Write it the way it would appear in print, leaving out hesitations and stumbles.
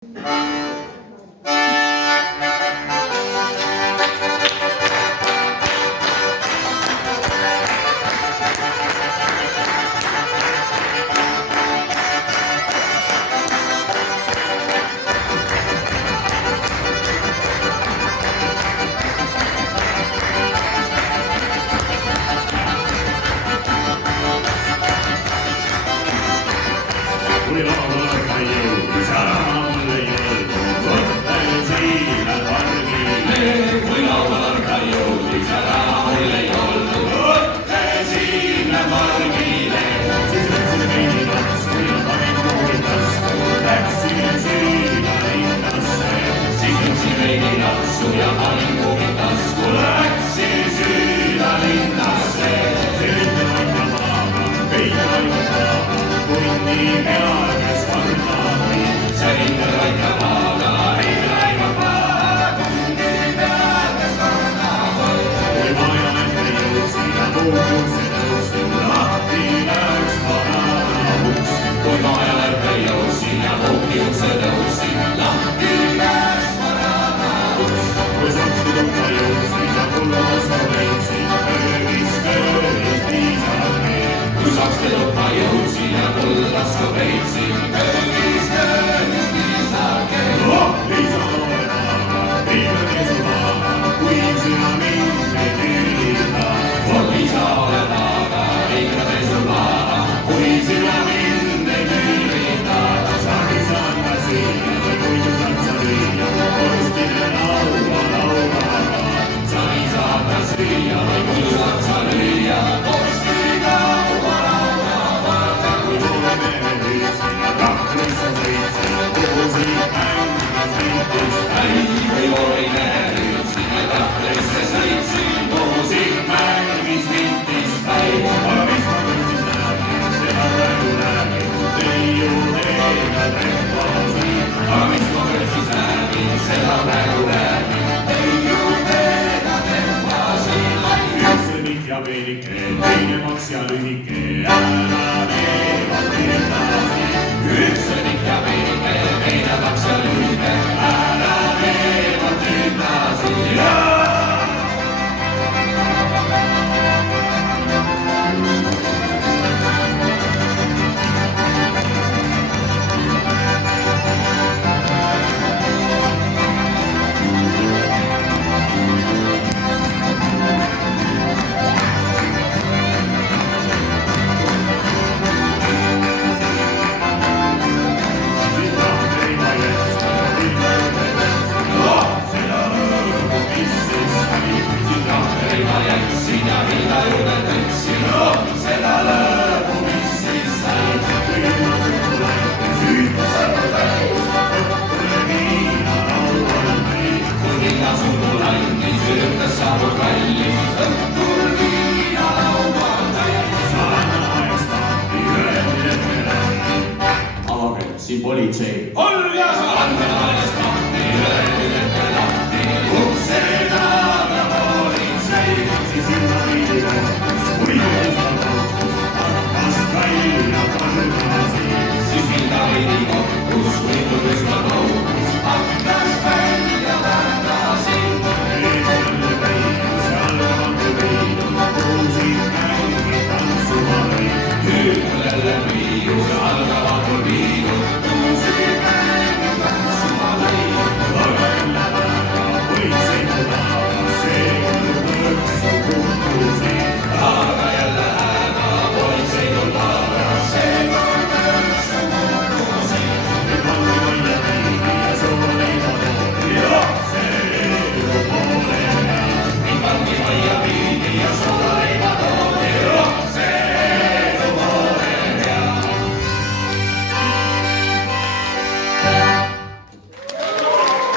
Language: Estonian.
Kui laulata jõudis ära mulle jõudu, võttel siina pargile. Kui laulata jõudis ära mulle jõudu, võttel siina pargile. Siis võtsin veidi tasku ja panin kuuli tasku, läksin siina linnasse. Siis võtsin veidi tasku ja panin kuuli tasku, läksin siina linnasse. See lind on aika maaga, veidi aika maaga, kundi peal, kes kardab. See lind on aika maaga, veidi aika maaga, kundi peal, kes kardab. Kui maja ette jõudsin ja puukusse tõusin, lahti läks vanana uks. Kui maja ette jõudsin ja puukusse tõusin, lahti läks vanana uks. Kui saksti tunda jõudsin ja kulmast leidsin, köögis piisake. Kui saksti tunda jõudsin ja kullast veitsin, köögis piisake. Liisa Loenaga, viimane sudaga, kui sina mind ei tüüda. Liisa Loenaga, viimane sudaga, kui sina mind ei tüüda. Saan ka siia või muidu saad sa lüüa, korstine laua lauaga. Saan ka siia või muidu saad sa lüüa, korstine laua lauaga. Kui nooremene hüüdsin ja kaklisse sõitsin, kuhusin mängis viitist päid. Kui nooremene hüüdsin ja kaklisse sõitsin, kuhusin mängis viitist päid. Aga mis ma küll siis räägin, seda praegu räägin, teiu teega trehvasi. Aga mis ma küll siis räägin, seda praegu räägin, teiu teega trehvasi. Üks lühik ja veelike, teine maks ja lühike, ära teevad edasi. Üks lühik ja veelike, teine maks ja lühike, ära teevad edasi. Politsei